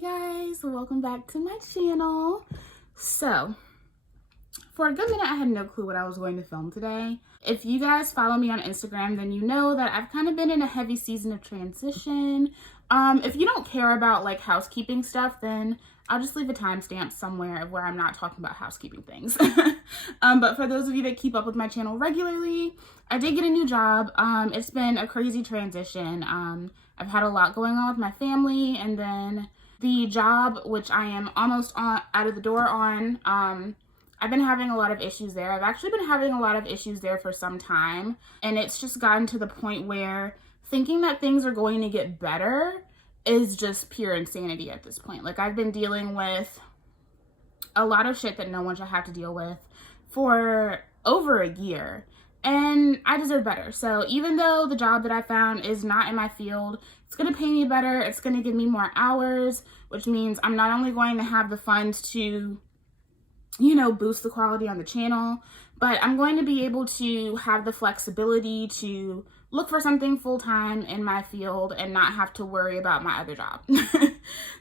Hey guys, welcome back to my channel. So, for a good minute I had no clue what I was going to film today. If you guys follow me on Instagram, then you know that I've kind of been in a heavy season of transition. If you don't care about like housekeeping stuff, then I'll just leave a timestamp somewhere of where I'm not talking about housekeeping things. But for those of you that keep up with my channel regularly, I did get a new job. It's been a crazy transition. I've had a lot going on with my family, and then the job, which I am almost out of the door on, I've been having a lot of issues there. I've actually been having a lot of issues there for some time, and it's just gotten to the point where thinking that things are going to get better is just pure insanity at this point. Like, I've been dealing with a lot of shit that no one should have to deal with for over a year, and I deserve better. So even though the job that I found is not in my field, it's going to pay me better, it's going to give me more hours, which means I'm not only going to have the funds to, you know, boost the quality on the channel, but I'm going to be able to have the flexibility to look for something full-time in my field and not have to worry about my other job.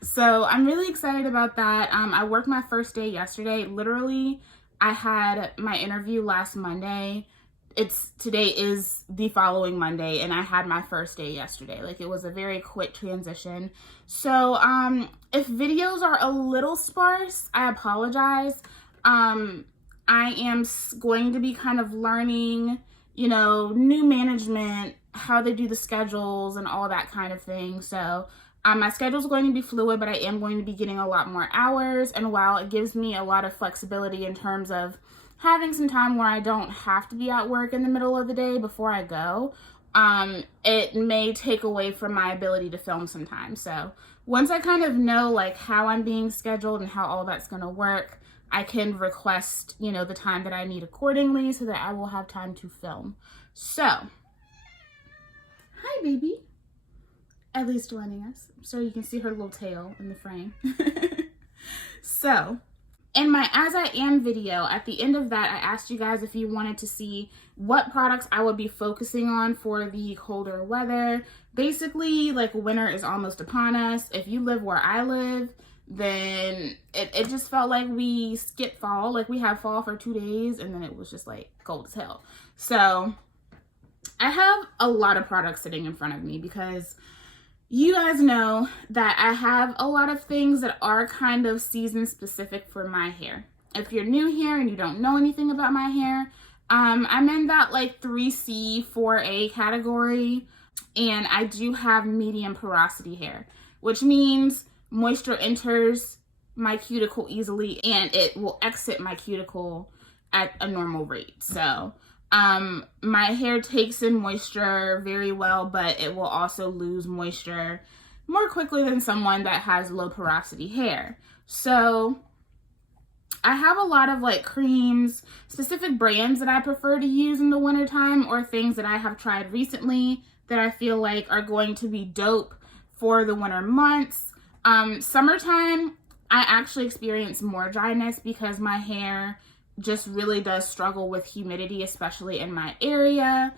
So I'm really excited about that. I worked my first day yesterday. Literally, I had my interview last Monday. Today is the following Monday, and I had my first day yesterday. Like, it was a very quick transition. So if videos are a little sparse, I apologize. I am going to be kind of learning, you know, new management, how they do the schedules and all that kind of thing. So my schedule is going to be fluid, but I am going to be getting a lot more hours. And while it gives me a lot of flexibility in terms of having some time where I don't have to be at work in the middle of the day before I go, it may take away from my ability to film sometimes. So once I kind of know like how I'm being scheduled and how all that's going to work, I can request, you know, the time that I need accordingly so that I will have time to film. So, hi baby. At least joining us. So you can see her little tail in the frame. So, in my As I Am video, at the end of that, I asked you guys if you wanted to see what products I would be focusing on for the colder weather. Basically, like, winter is almost upon us. If you live where I live, then it just felt like we skipped fall. Like, we had fall for 2 days, and then it was just like cold as hell. So I have a lot of products sitting in front of me because you guys know that I have a lot of things that are kind of season specific for my hair. If you're new here and you don't know anything about my hair, I'm in that like 3C, 4A category, and I do have medium porosity hair, which means moisture enters my cuticle easily and it will exit my cuticle at a normal rate. So my hair takes in moisture very well, but it will also lose moisture more quickly than someone that has low porosity hair. So I have a lot of like creams, specific brands that I prefer to use in the wintertime, or things that I have tried recently that I feel like are going to be dope for the winter months. Summertime, I actually experience more dryness because my hair just really does struggle with humidity, especially in my area.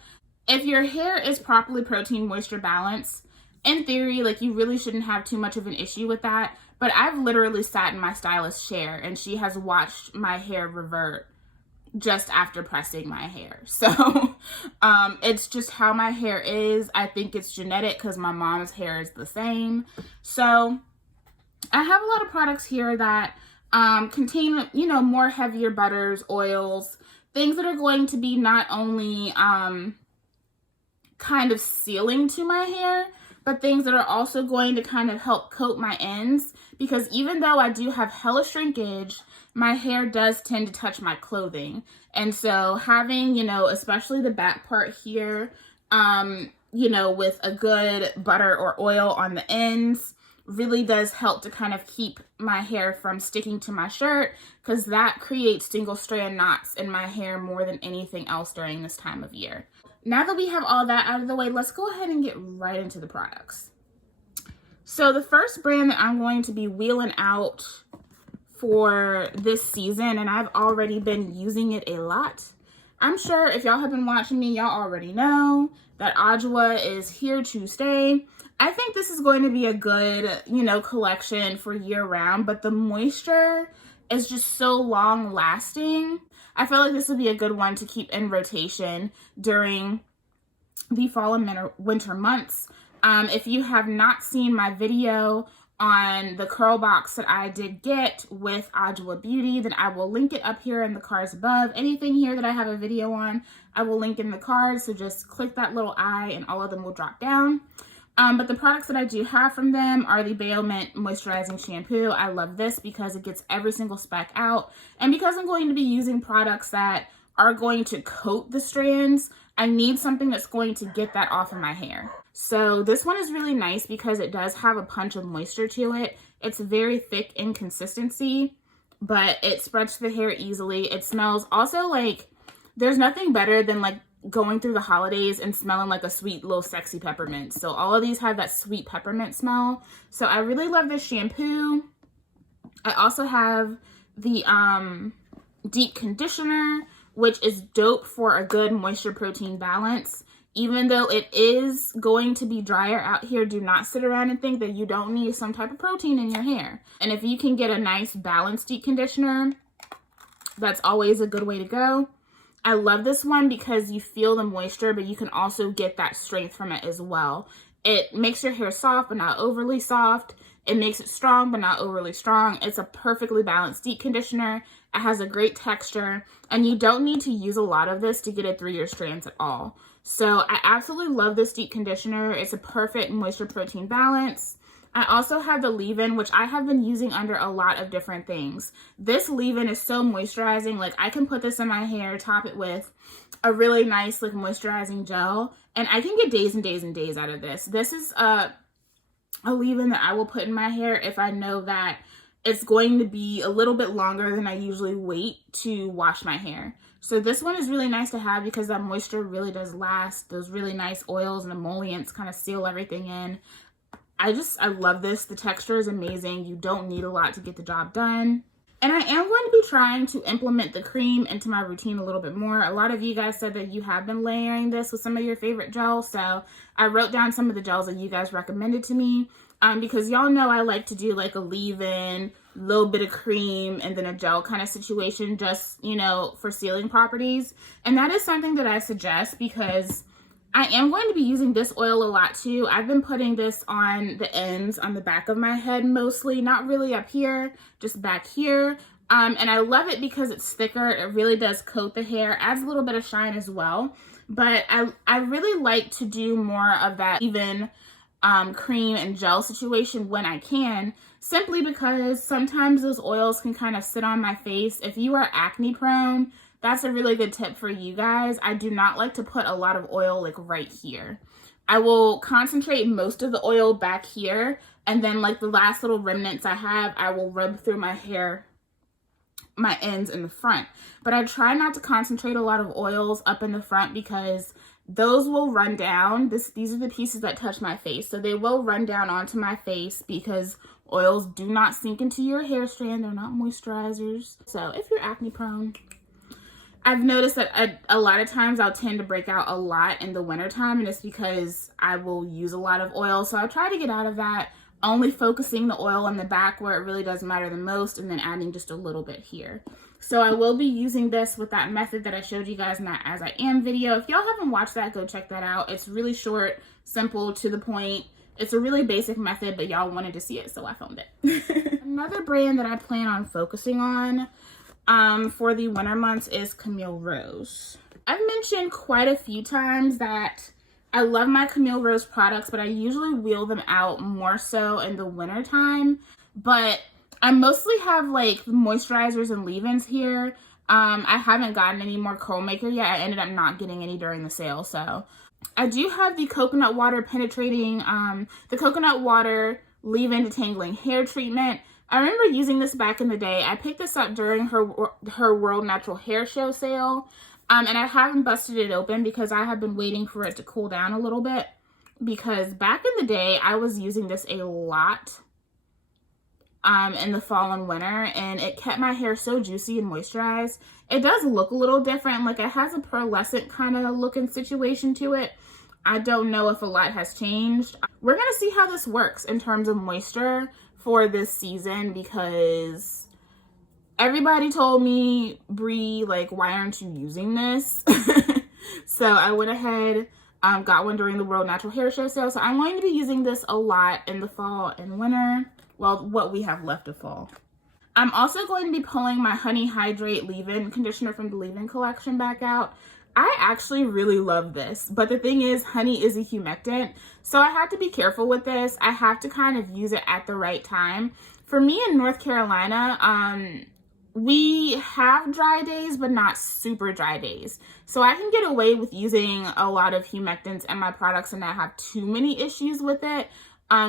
If your hair is properly protein moisture balanced, in theory, like, you really shouldn't have too much of an issue with that. But I've literally sat in my stylist's chair and she has watched my hair revert just after pressing my hair. So it's just how my hair is. I think it's genetic because my mom's hair is the same. So I have a lot of products here that contain, you know, more heavier butters, oils, things that are going to be not only kind of sealing to my hair, but things that are also going to kind of help coat my ends, because even though I do have hella shrinkage, my hair does tend to touch my clothing. And so having, you know, especially the back part here, you know, with a good butter or oil on the ends, really does help to kind of keep my hair from sticking to my shirt, because that creates single strand knots in my hair more than anything else during this time of year. Now that we have all that out of the way, let's go ahead and get right into the products. So the first brand that I'm going to be wheeling out for this season, and I've already been using it a lot. I'm sure if y'all have been watching me, y'all already know that Adwoa is here to stay. I think this is going to be a good, you know, collection for year round, but the moisture is just so long lasting. I feel like this would be a good one to keep in rotation during the fall and winter months. If you have not seen my video on the curl box that I did get with Adwoa Beauty, then I will link it up here in the cards above. Anything here that I have a video on, I will link in the cards, so just click that little eye and all of them will drop down. But the products that I do have from them are the Mint Moisturizing Shampoo. I love this because it gets every single speck out. And because I'm going to be using products that are going to coat the strands, I need something that's going to get that off of my hair. So this one is really nice because it does have a punch of moisture to it. It's very thick in consistency, but it spreads to the hair easily. It smells also like, there's nothing better than like going through the holidays and smelling like a sweet little sexy peppermint. So all of these have that sweet peppermint smell. So I really love this shampoo. I also have the deep conditioner, which is dope for a good moisture protein balance. Even though it is going to be drier out here, do not sit around and think that you don't need some type of protein in your hair. And if you can get a nice balanced deep conditioner, that's always a good way to go. I love this one because you feel the moisture, but you can also get that strength from it as well. It makes your hair soft, but not overly soft. It makes it strong, but not overly strong. It's a perfectly balanced deep conditioner. It has a great texture, and you don't need to use a lot of this to get it through your strands at all. So I absolutely love this deep conditioner. It's a perfect moisture protein balance. I also have the leave-in, which I have been using under a lot of different things. This leave-in is so moisturizing. Like, I can put this in my hair, top it with a really nice like moisturizing gel, and I can get days and days and days out of this. This is a leave-in that I will put in my hair if I know that it's going to be a little bit longer than I usually wait to wash my hair. So this one is really nice to have because that moisture really does last. Those really nice oils and emollients kind of seal everything in. I love this. The texture is amazing. You don't need a lot to get the job done. And I am going to be trying to implement the cream into my routine a little bit more. A lot of you guys said that you have been layering this with some of your favorite gels. So I wrote down some of the gels that you guys recommended to me. Because y'all know I like to do like a leave-in, little bit of cream, and then a gel kind of situation, just, you know, for sealing properties. And that is something that I suggest because I am going to be using this oil a lot too. I've been putting this on the ends, on the back of my head mostly, not really up here, just back here. And I love it because it's thicker. It really does coat the hair, adds a little bit of shine as well. But I really like to do more of that even cream and gel situation when I can, simply because sometimes those oils can kind of sit on my face. If you are acne prone, that's a really good tip for you guys. I do not like to put a lot of oil like right here. I will concentrate most of the oil back here, and then like the last little remnants I have, I will rub through my hair, my ends in the front. But I try not to concentrate a lot of oils up in the front because those will run down. These are the pieces that touch my face. So they will run down onto my face because oils do not sink into your hair strand. They're not moisturizers. So if you're acne prone, I've noticed that a lot of times I'll tend to break out a lot in the wintertime, and it's because I will use a lot of oil. So I try to get out of that, only focusing the oil in the back where it really does matter the most, and then adding just a little bit here. So I will be using this with that method that I showed you guys in that As I Am video. If y'all haven't watched that, go check that out. It's really short, simple, to the point. It's a really basic method, but y'all wanted to see it, so I filmed it. Another brand that I plan on focusing on for the winter months is Camille Rose. I've mentioned quite a few times that I love my Camille Rose products, but I usually wheel them out more so in the winter time. But I mostly have like moisturizers and leave-ins here. I haven't gotten any more curl maker yet. I ended up not getting any during the sale. So I do have the coconut water penetrating, the coconut water leave-in detangling hair treatment. I remember using this back in the day. I picked this up during her World Natural Hair Show sale. And I haven't busted it open because I have been waiting for it to cool down a little bit. Because back in the day, I was using this a lot in the fall and winter, and it kept my hair so juicy and moisturized. It does look a little different, like it has a pearlescent kind of looking situation to it, I don't know if a lot has changed. We're gonna see how this works in terms of moisture for this season, because everybody told me, Brie, like, why aren't you using this? So I went ahead, got one during the World Natural Hair Show sale. So I'm going to be using this a lot in the fall and winter. Well, what we have left of fall. I'm also going to be pulling my Honey Hydrate leave-in conditioner from the leave-in collection back out. I actually really love this, but the thing is, honey is a humectant, so I have to be careful with this. I have to kind of use it at the right time. For me in North Carolina, we have dry days, but not super dry days. So I can get away with using a lot of humectants in my products and not have too many issues with it,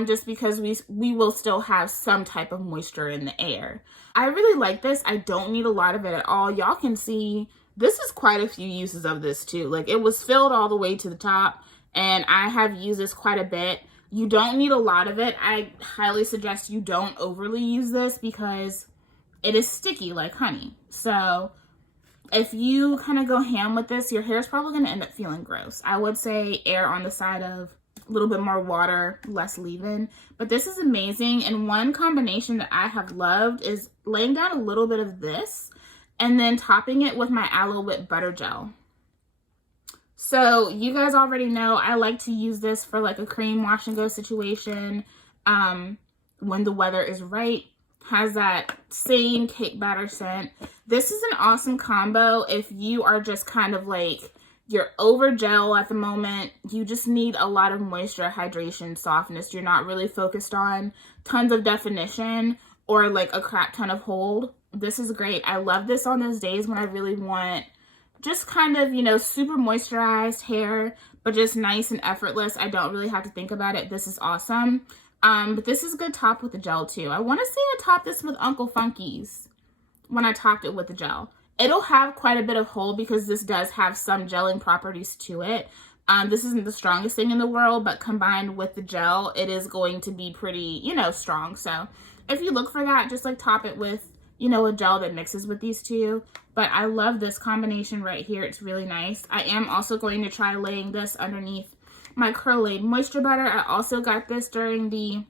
just because we will still have some type of moisture in the air. I really like this. I don't need a lot of it at all. Y'all can see this is quite a few uses of this too. Like, it was filled all the way to the top, and I have used this quite a bit. You don't need a lot of it. I highly suggest you don't overly use this because it is sticky like honey. So if you kind of go ham with this, your hair is probably going to end up feeling gross. I would say err on the side of a little bit more water, less leave-in. But this is amazing. And one combination that I have loved is laying down a little bit of this and then topping it with my Aloe Whip Butter Gel. So you guys already know I like to use this for like a cream wash and go situation when the weather is right. Has that same cake batter scent. This is an awesome combo if you are just kind of like, you're over gel at the moment. You just need a lot of moisture, hydration, softness. You're not really focused on tons of definition or like a crap ton of hold. This is great. I love this on those days when I really want just kind of, you know, super moisturized hair, but just nice and effortless. I don't really have to think about it. This is awesome. But this is a good top with the gel too. I want to say I topped this with Uncle Funky's when I topped it with the gel. It'll have quite a bit of hold because this does have some gelling properties to it. This isn't the strongest thing in the world, but combined with the gel, it is going to be pretty, you know, strong. So if you look for that, just like top it with, you know, a gel that mixes with these two. But I love this combination right here. It's really nice. I am also going to try laying this underneath my Curlaid Moisture Butter. I also got this during the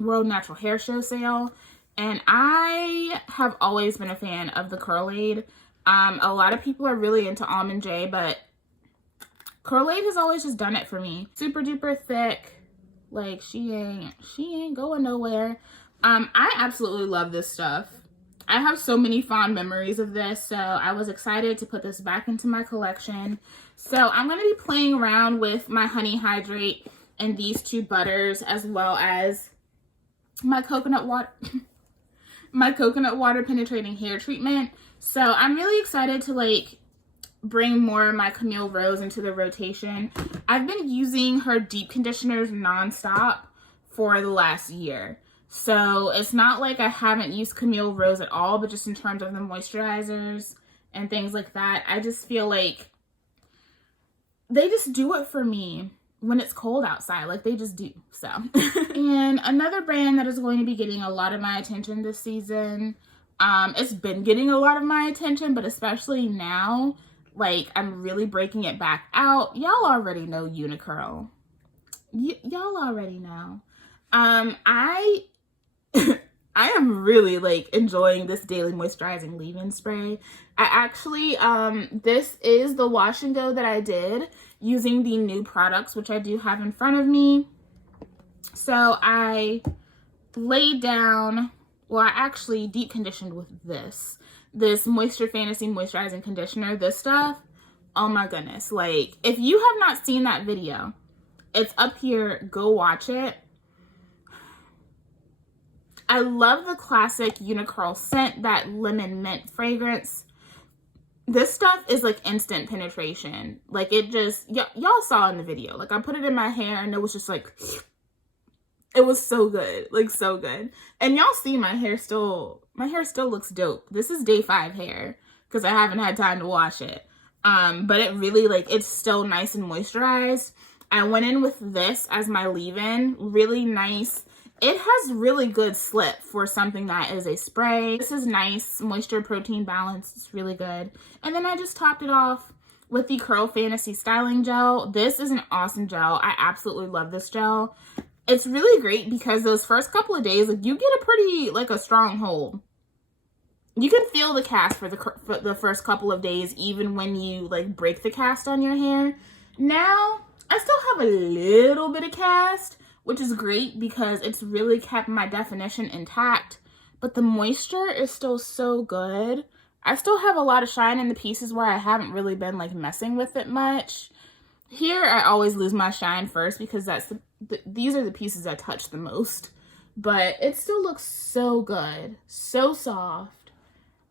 World Natural Hair Show sale. And I have always been a fan of the Curlaid. A lot of people are really into Almond J, but Curlaid has always just done it for me. Super duper thick. Like, she ain't going nowhere. I absolutely love this stuff. I have so many fond memories of this, so I was excited to put this back into my collection. So I'm going to be playing around with my Honey Hydrate and these two butters, as well as my coconut water my coconut water penetrating hair treatment. So I'm really excited to like bring more of my Camille Rose into the rotation. I've been using her deep conditioners nonstop for the last year. So it's not like I haven't used Camille Rose at all, but just in terms of the moisturizers and things like that, I just feel like they just do it for me when it's cold outside. Like, they just do. So and another brand that is going to be getting a lot of my attention this season, it's been getting a lot of my attention, but especially now, like, I'm really breaking it back out. Y'all already know Uniqurl. Y'all already know. I am really like enjoying this daily moisturizing leave-in spray. I actually, this is the wash and go that I did using the new products, which I do have in front of me. So I laid down, well, I actually deep conditioned with this Moisture Fantasy moisturizing conditioner. This stuff, oh my goodness. Like, if you have not seen that video, it's up here, go watch it. I love the classic Uniqurl scent, that lemon mint fragrance. This stuff is like instant penetration. Like, it just, y'all saw in the video. Like, I put it in my hair and it was just like, it was so good. Like, so good. And y'all see my hair still looks dope. This is day 5 hair because I haven't had time to wash it. But it really, like, it's still nice and moisturized. I went in with this as my leave-in. Really nice. It has really good slip for something that is a spray. This is nice moisture protein balance. It's really good. And then I just topped it off with the Curl Fantasy Styling Gel. This is an awesome gel. I absolutely love this gel. It's really great because those first couple of days, like, you get a pretty, like, a strong hold. You can feel the cast for the first couple of days, even when you, like, break the cast on your hair. Now, I still have a little bit of cast, which is great because it's really kept my definition intact. But the moisture is still so good. I still have a lot of shine in the pieces where I haven't really been, like, messing with it much. Here, I always lose my shine first because that's these are the pieces I touch the most. But it still looks so good. So soft.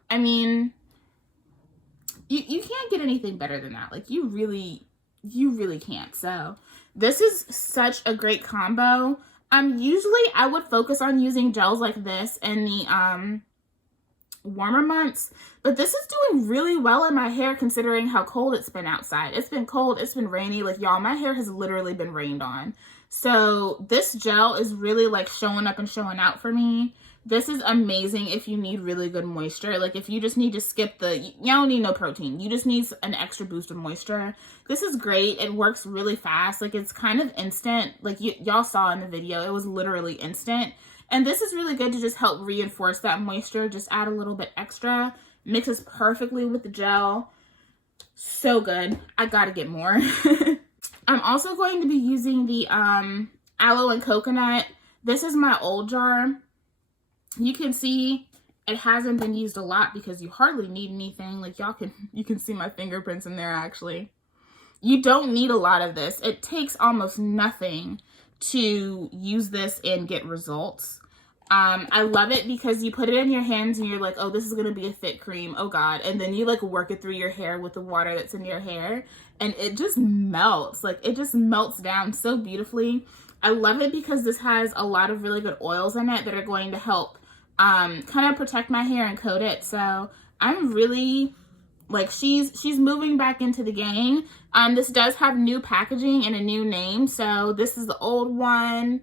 I mean, you can't get anything better than that. Like, you really can't. So this is such a great combo. Usually I would focus on using gels like this in the warmer months, but this is doing really well in my hair considering how cold it's been outside. It's been cold, it's been rainy. Like, y'all, my hair has literally been rained on. So this gel is really, like, showing up and showing out for me. This is amazing if you need really good moisture. Like, if you just need to skip you don't need no protein. You just need an extra boost of moisture. This is great. It works really fast. Like, it's kind of instant. Like, y'all saw in the video, it was literally instant. And this is really good to just help reinforce that moisture. Just add a little bit extra. Mixes perfectly with the gel. So good. I gotta get more. I'm also going to be using the Aloe and Coconut. This is my old jar. You can see it hasn't been used a lot because you hardly need anything. Like, you can see my fingerprints in there actually. You don't need a lot of this. It takes almost nothing to use this and get results. I love it because you put it in your hands and you're like, oh, this is going to be a thick cream. Oh God. And then you, like, work it through your hair with the water that's in your hair and it just melts. Like, it just melts down so beautifully. I love it because this has a lot of really good oils in it that are going to help kind of protect my hair and coat it. So I'm really, like, she's moving back into the gang. This does have new packaging and a new name. So this is the old one.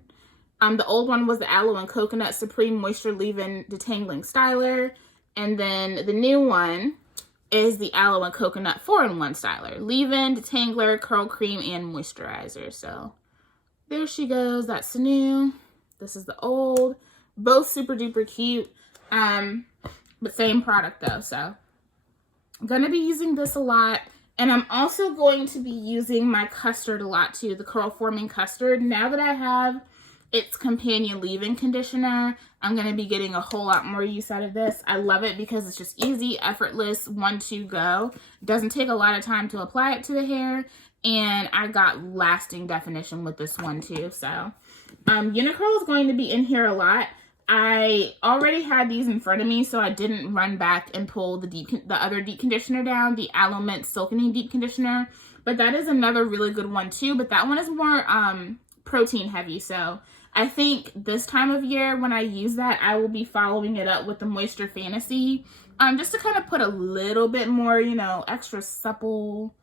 The old one was the Aloe and Coconut Supreme Moisture Leave-In Detangling Styler. And then the new one is the Aloe and Coconut 4-in-1 Styler. Leave-In, Detangler, Curl Cream, and Moisturizer. So there she goes. That's the new. This is the old. Both super duper cute. But same product though. So I'm going to be using this a lot. And I'm also going to be using my Custard a lot too. The Curl Forming Custard. Now that I have its companion leave-in conditioner, I'm going to be getting a whole lot more use out of this. I love it because it's just easy, effortless, 1-2 go. Doesn't take a lot of time to apply it to the hair. And I got lasting definition with this one too. So Uniqurl is going to be in here a lot. I already had these in front of me, so I didn't run back and pull the other deep conditioner down, the Aloe Mint Silkening Deep Conditioner. But that is another really good one too. But that one is more protein heavy. So I think this time of year when I use that, I will be following it up with the Moisture Fantasy. Just to kind of put a little bit more, you know, extra supple,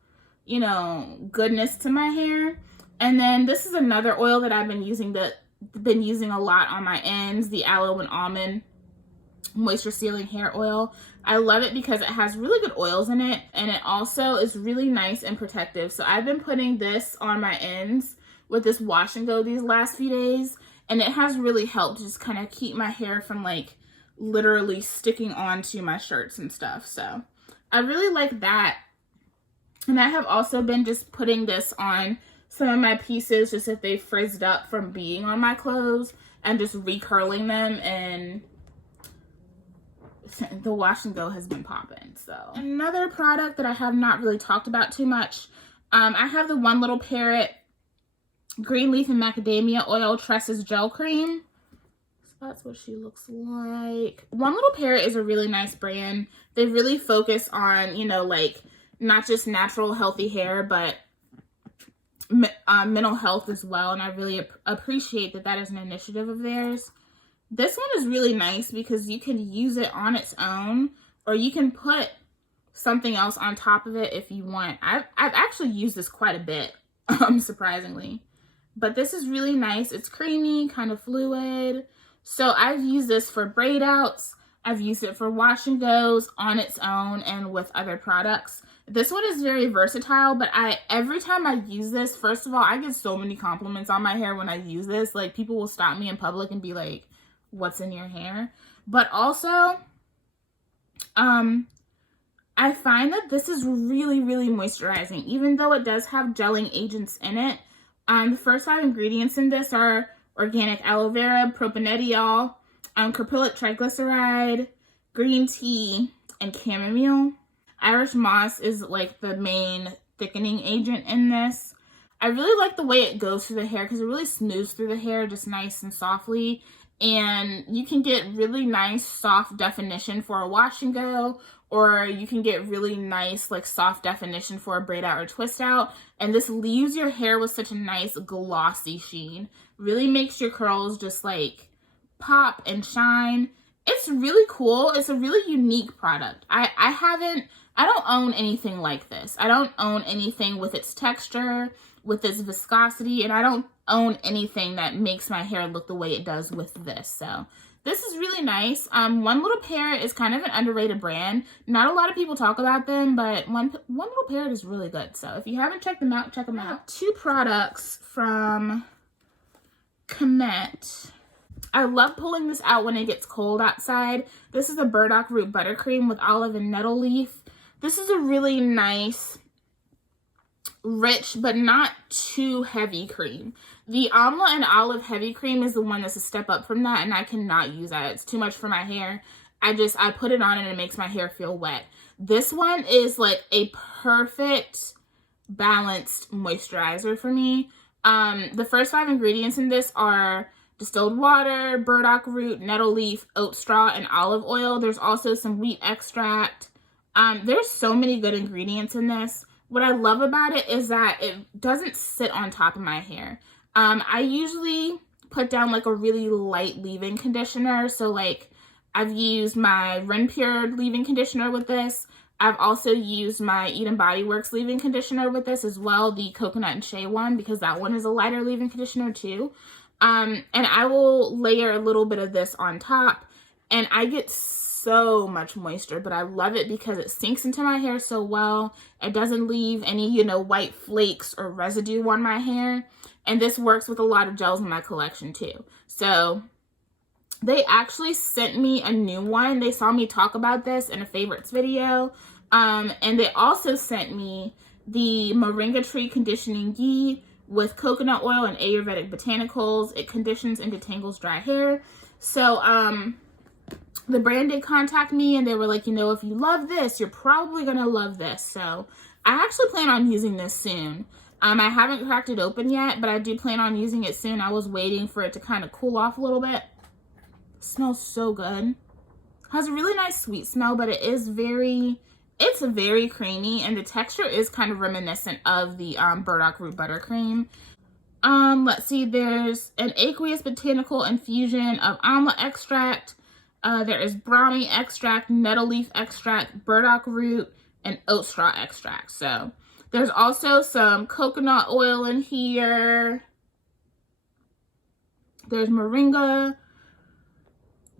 you know, goodness to my hair. And then this is another oil that I've been using a lot on my ends, the Aloe and Almond Moisture Sealing Hair Oil. I love it because it has really good oils in it, and it also is really nice and protective. So I've been putting this on my ends with this wash and go these last few days, and it has really helped just kind of keep my hair from, like, literally sticking onto my shirts and stuff. So I really like that. And I have also been just putting this on some of my pieces just if they frizzed up from being on my clothes, and just recurling them, and the wash and go has been popping. So another product that I have not really talked about too much, I have the One Little Parrot Green Leaf and Macadamia Oil Tresses Gel Cream. So that's what she looks like. One Little Parrot is a really nice brand. They really focus on, you know, like, not just natural healthy hair, but mental health as well. And I really appreciate that is an initiative of theirs. This one is really nice because you can use it on its own, or you can put something else on top of it if you want. I've actually used this quite a bit, surprisingly. But this is really nice. It's creamy, kind of fluid. So I've used this for braid outs. I've used it for wash and goes on its own and with other products. This one is very versatile, but every time I use this, first of all, I get so many compliments on my hair when I use this. Like, people will stop me in public and be like, what's in your hair? But also, I find that this is really, really moisturizing, even though it does have gelling agents in it. The first 5 ingredients in this are organic aloe vera, propionediol, caprylic triglyceride, green tea, and chamomile. Irish moss is like the main thickening agent in this. I really like the way it goes through the hair because it really smooths through the hair just nice and softly. And you can get really nice soft definition for a wash and go, or you can get really nice like soft definition for a braid out or twist out. And this leaves your hair with such a nice glossy sheen. Really makes your curls just like pop and shine. It's really cool. It's a really unique product. I don't own anything like this. I don't own anything with its texture, with its viscosity, and I don't own anything that makes my hair look the way it does with this. So this is really nice. One Little Parrot is kind of an underrated brand. Not a lot of people talk about them, but One Little Parrot is really good. So if you haven't checked them out, check them out. 2 products from Caneet. I love pulling this out when it gets cold outside. This is a burdock root buttercream with olive and nettle leaf. This is a really nice, rich, but not too heavy cream. The Amla and Olive heavy cream is the one that's a step up from that, and I cannot use that. It's too much for my hair. I put it on and it makes my hair feel wet. This one is like a perfect balanced moisturizer for me. The first 5 ingredients in this are distilled water, burdock root, nettle leaf, oat straw, and olive oil. There's also some wheat extract. There's so many good ingredients in this. What I love about it is that it doesn't sit on top of my hair. I usually put down like a really light leave-in conditioner. So like I've used my Renpure leave-in conditioner with this. I've also used my Eden Body Works leave-in conditioner with this as well, the coconut and shea one, because that one is a lighter leave-in conditioner too. And I will layer a little bit of this on top, and I get so much moisture, but I love it because it sinks into my hair so well. It doesn't leave any, you know, white flakes or residue on my hair. And this works with a lot of gels in my collection too. So they actually sent me a new one. They saw me talk about this in a favorites video. And they also sent me the Moringa Tree Conditioning Ghee with coconut oil and Ayurvedic botanicals. It conditions and detangles dry hair. So, the brand did contact me and they were like, you know, if you love this, you're probably going to love this. So I actually plan on using this soon. I haven't cracked it open yet, but I do plan on using it soon. I was waiting for it to kind of cool off a little bit. It smells so good. Has a really nice sweet smell, but it's very creamy, and the texture is kind of reminiscent of the burdock root buttercream. Let's see, there's an aqueous botanical infusion of amla extract. There is brownie extract, nettle leaf extract, burdock root, and oat straw extract. So there's also some coconut oil in here. There's moringa.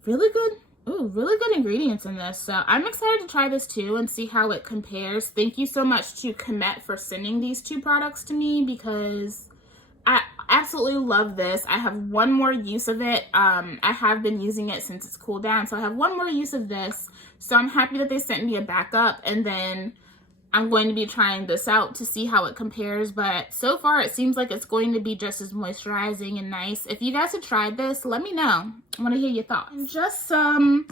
Really good. Ooh, really good ingredients in this. So I'm excited to try this too and see how it compares. Thank you so much to Caneet for sending these 2 products to me because I absolutely love this. I have one more use of it. I have been using it since it's cooled down, so I have one more use of this. So I'm happy that they sent me a backup, and then I'm going to be trying this out to see how it compares. But so far, it seems like it's going to be just as moisturizing and nice. If you guys have tried this, let me know. I want to hear your thoughts. And just some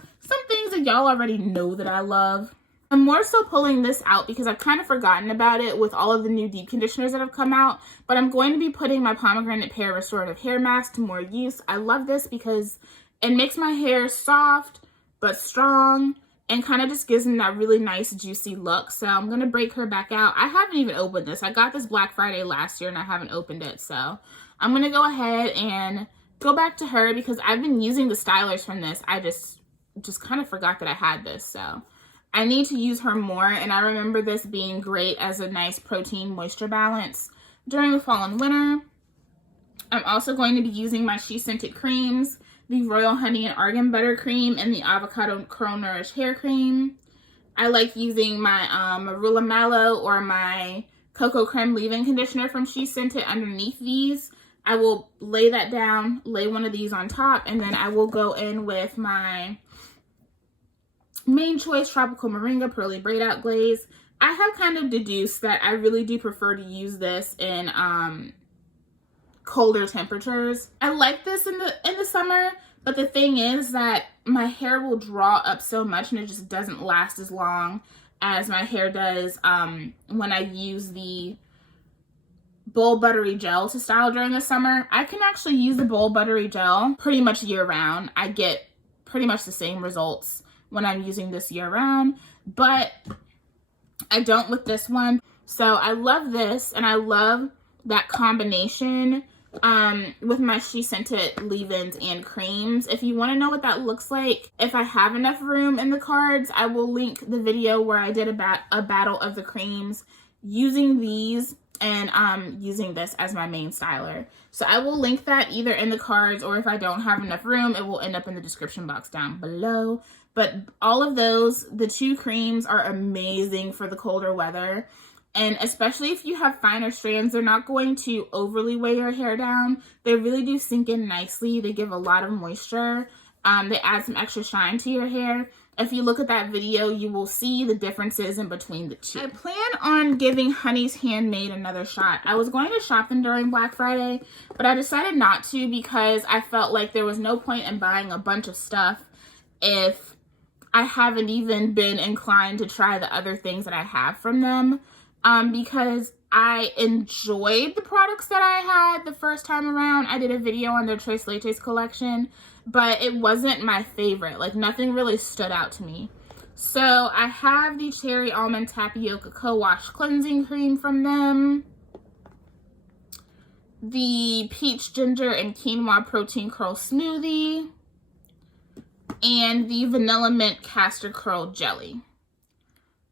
things that y'all already know that I love. I'm more so pulling this out because I've kind of forgotten about it with all of the new deep conditioners that have come out. But I'm going to be putting my Pomegranate Pear Restorative Hair Mask to more use. I love this because it makes my hair soft but strong and kind of just gives them that really nice juicy look. So I'm going to break her back out. I haven't even opened this. I got this Black Friday last year and I haven't opened it. So I'm going to go ahead and go back to her because I've been using the stylers from this. I just kind of forgot that I had this. So I need to use her more, and I remember this being great as a nice protein moisture balance during the fall and winter. I'm also going to be using my She Scented creams, the Royal Honey and Argan Butter Cream and the Avocado Curl Nourish Hair Cream. I like using my Marula Mallow or my Cocoa Creme leave-in conditioner from She Scented underneath these. I will lay that down, lay one of these on top, and then I will go in with my Main Choice Tropical Moringa Pearly Braid Out Glaze. I have kind of deduced that I really do prefer to use this in colder temperatures. I like this in the summer, but the thing is that my hair will draw up so much and it just doesn't last as long as my hair does when I use the Bold Buttery Gel to style during the summer. I can actually use the Bold Buttery Gel pretty much year round. I get pretty much the same results when I'm using this year round, but I don't with this one. So I love this, and I love that combination with my She Scented leave-ins and creams. If you want to know what that looks like, if I have enough room in the cards, I will link the video where I did a battle of the creams using these and using this as my main styler. So I will link that either in the cards, or if I don't have enough room, it will end up in the description box down below. But all of those, the two creams are amazing for the colder weather. And especially if you have finer strands, they're not going to overly weigh your hair down. They really do sink in nicely. They give a lot of moisture. They add some extra shine to your hair. If you look at that video, you will see the differences in between the two. I plan on giving Honey's Handmade another shot. I was going to shop them during Black Friday, but I decided not to because I felt like there was no point in buying a bunch of stuff if I haven't even been inclined to try the other things that I have from them. Because I enjoyed the products that I had the first time around. I did a video on their Tres Leches collection, but it wasn't my favorite. Like, nothing really stood out to me. So I have the Cherry Almond Tapioca Co-Wash Cleansing Cream from them, the Peach Ginger and Quinoa Protein Curl Smoothie, and the Vanilla Mint Castor Curl Jelly.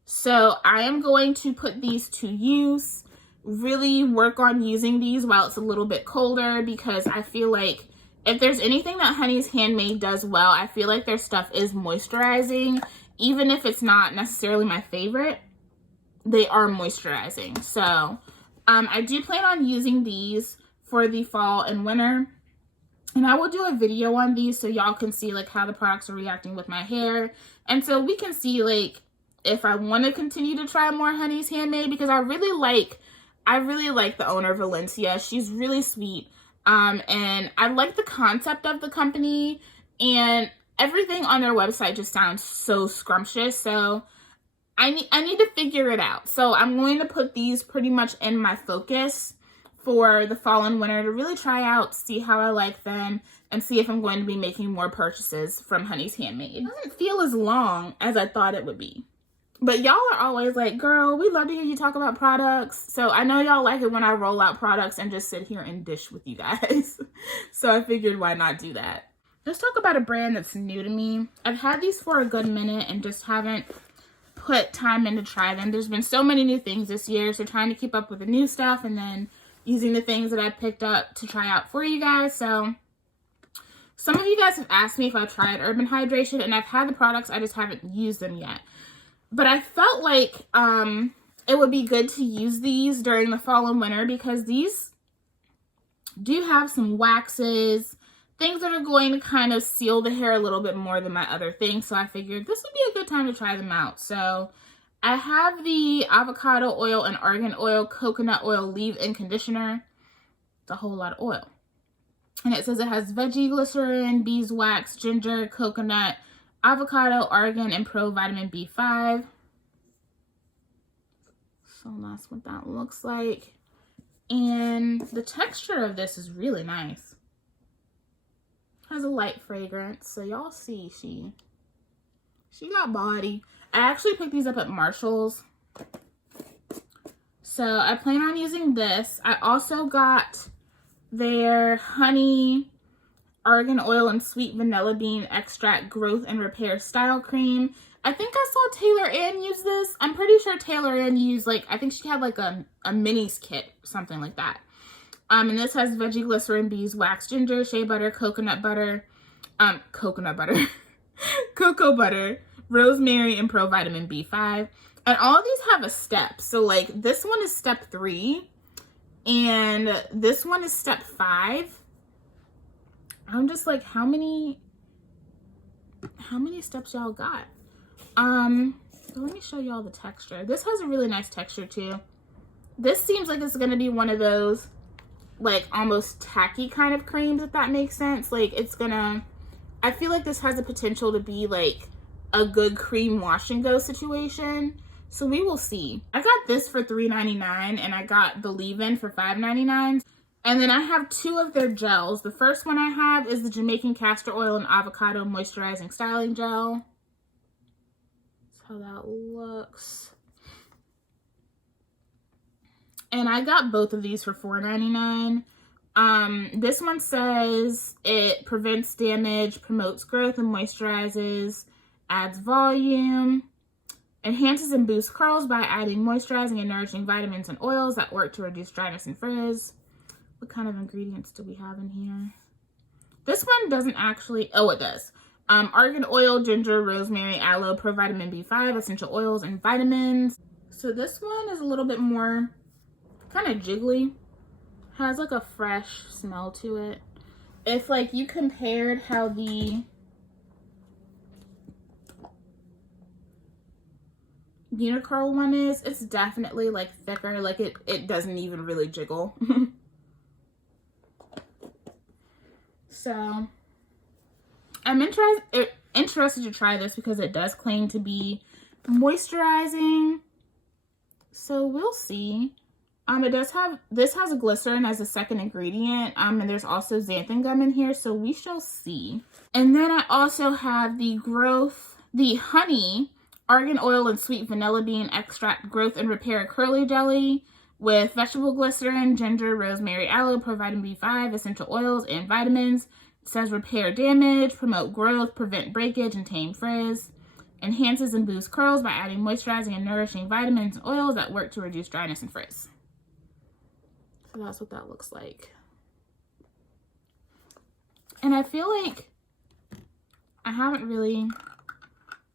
So I am going to put these to use, really work on using these while it's a little bit colder, because I feel like if there's anything that Honey's Handmade does well, I feel like their stuff is moisturizing. Even if it's not necessarily my favorite, they are moisturizing. So I do plan on using these for the fall and winter. And I will do a video on these so y'all can see like how the products are reacting with my hair. And so we can see like if I want to continue to try more Honey's Handmade, because I really like the owner, Valencia. She's really sweet. And I like the concept of the company, and everything on their website just sounds so scrumptious. So I need to figure it out. So I'm going to put these pretty much in my focus for the fall and winter to really try out, see how I like them, and see if I'm going to be making more purchases from Honey's Handmade. It doesn't feel as long as I thought it would be. But y'all are always like, girl, we love to hear you talk about products. So I know y'all like it when I roll out products and just sit here and dish with you guys. So I figured, why not do that? Let's talk about a brand that's new to me. I've had these for a good minute and just haven't put time in to try them. There's been so many new things this year, so trying to keep up with the new stuff and then using the things that I picked up to try out for you guys. So some of you guys have asked me if I've tried Urban Hydration, and I've had the products, I just haven't used them yet. But I felt like it would be good to use these during the fall and winter, because these do have some waxes, things that are going to kind of seal the hair a little bit more than my other things. So I figured this would be a good time to try them out. So I have the avocado oil and argan oil coconut oil leave-in conditioner. It's a whole lot of oil. And it says it has veggie glycerin, beeswax, ginger, coconut, avocado, argan, and pro vitamin B5. So that's what that looks like. And the texture of this is really nice. Has a light fragrance, so y'all see she got body. I actually picked these up at Marshall's, so I plan on using this. I also got their honey, argan oil, and sweet vanilla bean extract growth and repair style cream. I think I saw Taylor Ann use this. I'm pretty sure Taylor Ann used, like, I think she had like a minis kit, something like that. And this has veggie glycerin, beeswax, ginger, shea butter, coconut butter, cocoa butter, rosemary, and pro vitamin B5. And all of these have a step. So like this one is step 3 and this one is step 5. I'm just like, how many steps y'all got? So let me show y'all the texture. This has a really nice texture too. This seems like it's gonna be one of those like almost tacky kind of creams, if that makes sense. Like it's gonna, I feel like this has the potential to be like a good cream wash and go situation. So we will see. I got this for $3.99 and I got the leave-in for $5.99. And then I have 2 of their gels. The first one I have is the Jamaican Castor Oil and Avocado Moisturizing Styling Gel. That's how that looks. And I got both of these for $4.99. This one says it prevents damage, promotes growth and moisturizes, adds volume, enhances and boosts curls by adding moisturizing and nourishing vitamins and oils that work to reduce dryness and frizz. What kind of ingredients do we have in here? This one doesn't actually, oh, it does. Argan oil, ginger, rosemary, aloe, pro vitamin B5, essential oils, and vitamins. So this one is a little bit more kind of jiggly. Has like a fresh smell to it. If like you compared how the Uniqurl one is, it's definitely like thicker. Like it doesn't even really jiggle. So I'm interested to try this because it does claim to be moisturizing. So we'll see. It does have, this has a glycerin as a second ingredient. And there's also xanthan gum in here, so we shall see. And then I also have the honey, argan oil, and sweet vanilla bean extract growth and repair curly jelly with vegetable glycerin, ginger, rosemary, aloe, pro vitamin B5, essential oils, and vitamins. It says repair damage, promote growth, prevent breakage, and tame frizz. Enhances and boosts curls by adding moisturizing and nourishing vitamins and oils that work to reduce dryness and frizz. So that's what that looks like. And I feel like I haven't really,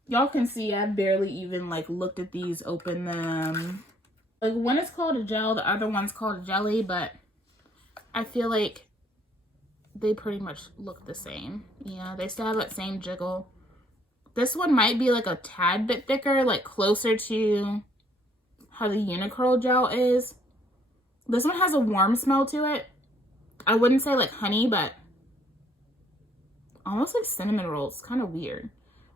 y'all can see I've barely even like looked at these, opened them. Like one is called a gel, the other one's called a jelly, but I feel like they pretty much look the same. Yeah, they still have that same jiggle. This one might be like a tad bit thicker, like closer to how the Uniqurl gel is. This one has a warm smell to it. I wouldn't say like honey, but almost like cinnamon rolls. Kind of weird.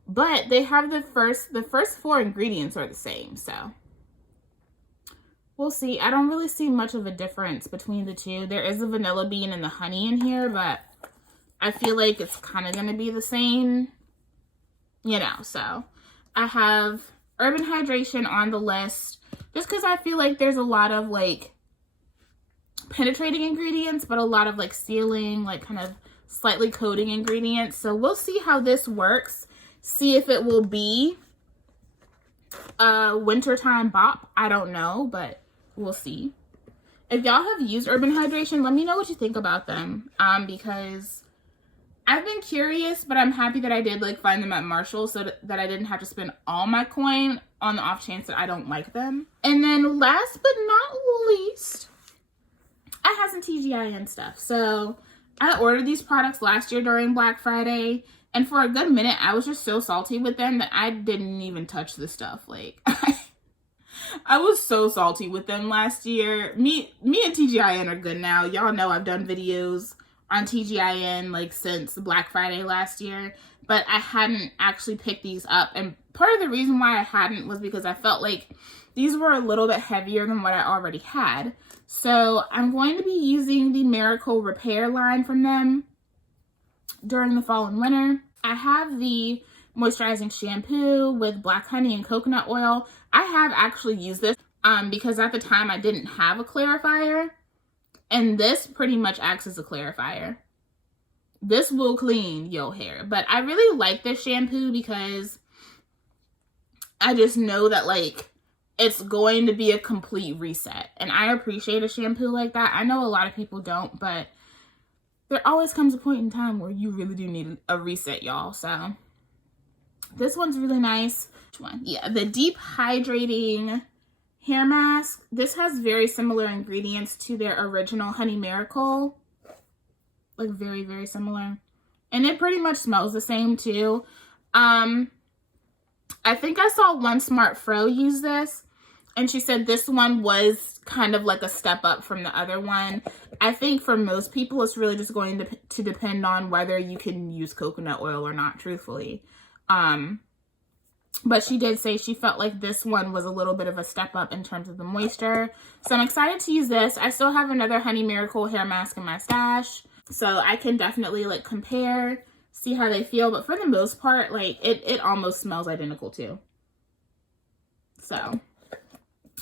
But they have the first 4 ingredients are the same, so we'll see. I don't really see much of a difference between the two. There is a vanilla bean and the honey in here, but I feel like it's kind of going to be the same, you know. So I have Urban Hydration on the list just because I feel like there's a lot of like penetrating ingredients, but a lot of like sealing, like kind of slightly coating ingredients. So we'll see how this works. See if it will be a wintertime bop. I don't know, but we'll see. If y'all have used Urban Hydration, let me know what you think about them. Because I've been curious, but I'm happy that I did like find them at Marshall so that I didn't have to spend all my coin on the off chance that I don't like them. And then last but not least, I have some TGIN stuff. So I ordered these products last year during Black Friday, and for a good minute, I was just so salty with them that I didn't even touch the stuff. Like, I was so salty with them last year. Me and TGIN are good now. Y'all know I've done videos on TGIN like since Black Friday last year, but I hadn't actually picked these up. And part of the reason why I hadn't was because I felt like these were a little bit heavier than what I already had. So I'm going to be using the Miracle Repair line from them during the fall and winter. I have the moisturizing shampoo with black honey and coconut oil. I have actually used this because at the time I didn't have a clarifier, and this pretty much acts as a clarifier. This will clean your hair, but I really like this shampoo because I just know that like it's going to be a complete reset, and I appreciate a shampoo like that. I know a lot of people don't, but there always comes a point in time where you really do need a reset, y'all. So This one's really nice. Which one? Yeah, the Deep Hydrating Hair Mask. This has very similar ingredients to their original Honey Miracle. Like very, very similar. And it pretty much smells the same too. I think I saw one smart fro use this, and she said this one was kind of like a step up from the other one. I think for most people, it's really just going to depend on whether you can use coconut oil or not, truthfully. But she did say she felt like this one was a little bit of a step up in terms of the moisture. So I'm excited to use this. I still have another Honey Miracle hair mask in my stash, so I can definitely like compare, see how they feel. But for the most part, like it almost smells identical too. So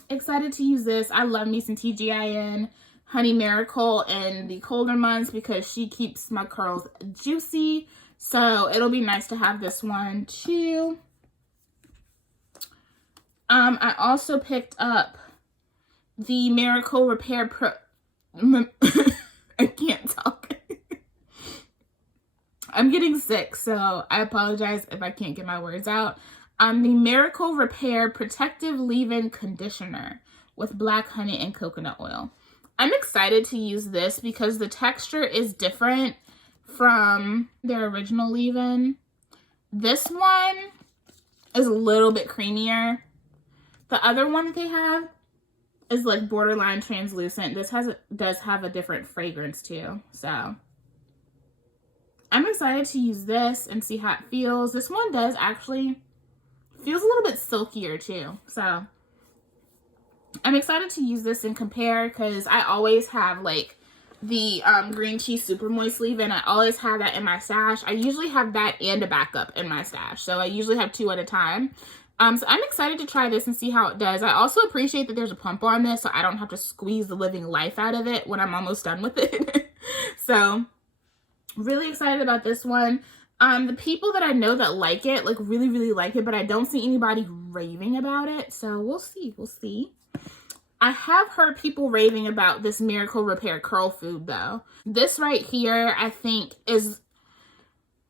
excited to use this. I love me some TGIN Honey Miracle in the colder months because she keeps my curls juicy. So it'll be nice to have this one too. I also picked up the Miracle Repair Pro. I can't talk. I'm getting sick, so I apologize if I can't get my words out. The Miracle Repair Protective Leave-In Conditioner with black honey and coconut oil. I'm excited to use this because the texture is different from their original leave-in. This one is a little bit creamier. The other one that they have is like borderline translucent. This does have a different fragrance too. So I'm excited to use this and see how it feels. This one does actually feels a little bit silkier too. So I'm excited to use this and compare because I always have like the green tea super moist leave-in. I always have that in my stash. I usually have that and a backup in my stash. So I usually have 2 at a time. So I'm excited to try this and see how it does. I also appreciate that there's a pump on this, so I don't have to squeeze the living life out of it when I'm almost done with it. So really excited about this one. The people that I know that like it, like really, really like it, but I don't see anybody raving about it. So we'll see. We'll see. I have heard people raving about this Miracle Repair Curl Food though. This right here, I think, is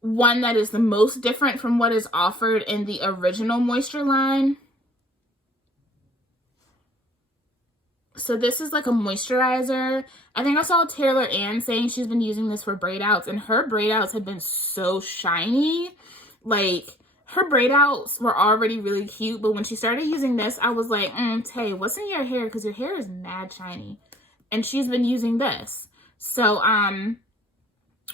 one that is the most different from what is offered in the original moisture line. So this is like a moisturizer. I think I saw Taylor Ann saying she's been using this for braid outs, and her braid outs have been so shiny. Like her braid outs were already really cute, but when she started using this, I was like, Tay, what's in your hair? Because your hair is mad shiny. And she's been using this. So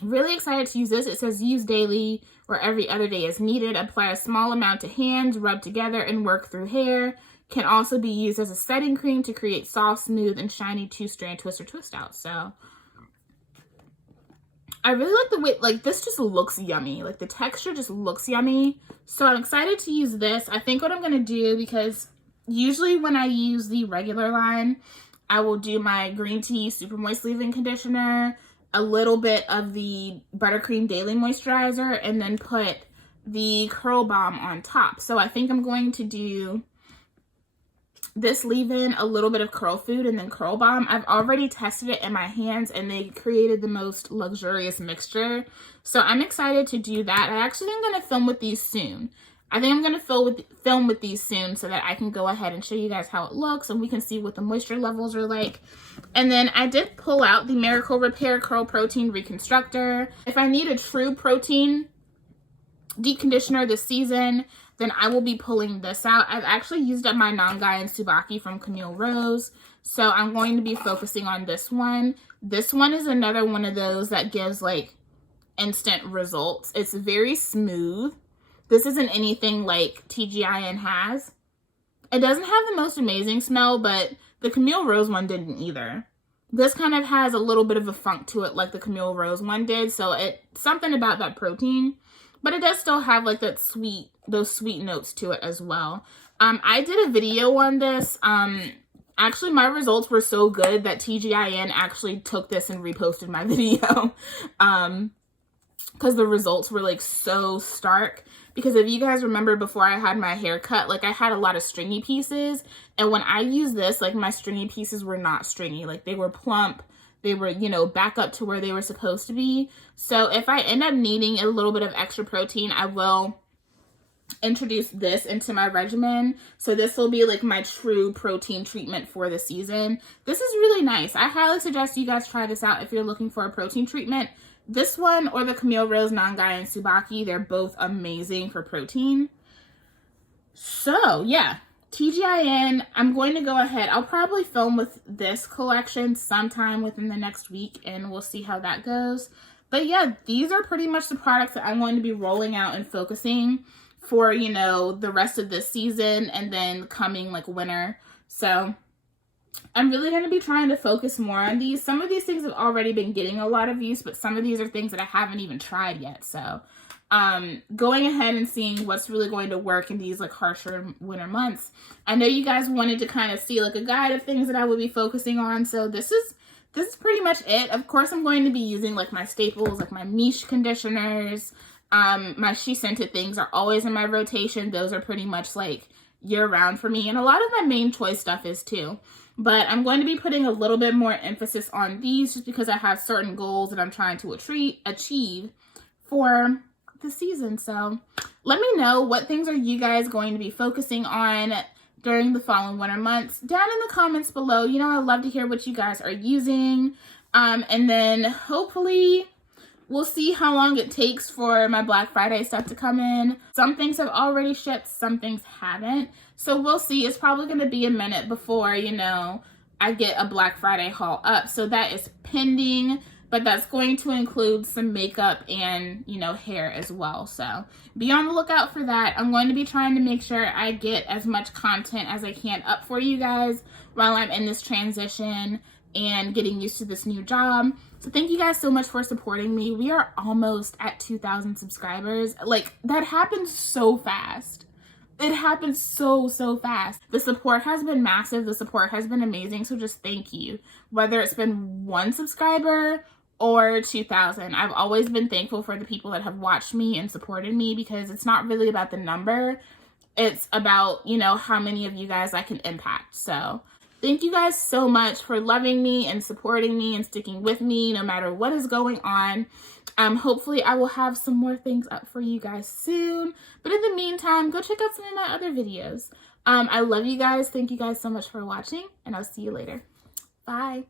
really excited to use this. It says use daily or every other day as needed. Apply a small amount to hands, rub together, and work through hair. Can also be used as a setting cream to create soft, smooth, and shiny 2-strand twist or twist out. So I really like the way, like this just looks yummy. Like the texture just looks yummy. So I'm excited to use this. I think what I'm going to do, because usually when I use the regular line, I will do my green tea super moist leave-in conditioner, a little bit of the buttercream daily moisturizer, and then put the curl balm on top. So I think I'm going to do this leave-in, a little bit of curl food, and then curl balm. I've already tested it in my hands and they created the most luxurious mixture. So I'm excited to do that. I actually am going to film with these soon. I think I'm going to film with these soon so that I can go ahead and show you guys how it looks and we can see what the moisture levels are like. And then I did pull out the Miracle Repair Curl Protein Reconstructor. If I need a true protein deep conditioner this season, then I will be pulling this out. I've actually used up my Nangai and Tsubaki from Camille Rose, so I'm going to be focusing on this one. This one is another one of those that gives like instant results. It's very smooth. This isn't anything like TGIN has. It doesn't have the most amazing smell, but the Camille Rose one didn't either. This kind of has a little bit of a funk to it like the Camille Rose one did, so it's something about that protein. But it does still have like that sweet, those sweet notes to it as well. I did a video on this. Actually, my results were so good that TGIN actually took this and reposted my video. Because the results were like so stark. Because if you guys remember before I had my hair cut, like I had a lot of stringy pieces. And when I used this, like my stringy pieces were not stringy. Like they were plump. They were, you know, back up to where they were supposed to be. So if I end up needing a little bit of extra protein, I will introduce this into my regimen. So this will be like my true protein treatment for the season. This is really nice. I highly suggest you guys try this out if you're looking for a protein treatment. This one or the Camille Rose Non-Guyan Subaki, they're both amazing for protein. So yeah, TGIN, I'm going to go ahead. I'll probably film with this collection sometime within the next week, and we'll see how that goes. But yeah, these are pretty much the products that I'm going to be rolling out and focusing for, you know, the rest of this season and then coming like winter. So I'm really going to be trying to focus more on these. Some of these things have already been getting a lot of use, but some of these are things that I haven't even tried yet. So going ahead and seeing what's really going to work in these like harsher winter months. I know you guys wanted to kind of see like a guide of things that I would be focusing on. So this is pretty much it. Of course, I'm going to be using like my staples, like my Miche conditioners. My She Scented things are always in my rotation. Those are pretty much like year round for me. And a lot of my Mane Choice stuff is too. But I'm going to be putting a little bit more emphasis on these just because I have certain goals that I'm trying to achieve for the season. So let me know, what things are you guys going to be focusing on during the fall and winter months down in the comments below. You know, I love to hear what you guys are using. And then hopefully we'll see how long it takes for my Black Friday stuff to come in. Some things have already shipped, some things haven't. So we'll see. It's probably going to be a minute before, you know, I get a Black Friday haul up. So that is pending, but that's going to include some makeup and, you know, hair as well. So be on the lookout for that. I'm going to be trying to make sure I get as much content as I can up for you guys while I'm in this transition and getting used to this new job. So thank you guys so much for supporting me. We are almost at 2,000 subscribers. Like, that happened so fast. It happened so fast. The support has been massive. The support has been amazing. So just thank you. Whether it's been 1 subscriber or 2,000, I've always been thankful for the people that have watched me and supported me, because it's not really about the number. It's about, you know, how many of you guys I can impact. So thank you guys so much for loving me and supporting me and sticking with me no matter what is going on. Hopefully I will have some more things up for you guys soon. But in the meantime, go check out some of my other videos. I love you guys. Thank you guys so much for watching, and I'll see you later. Bye.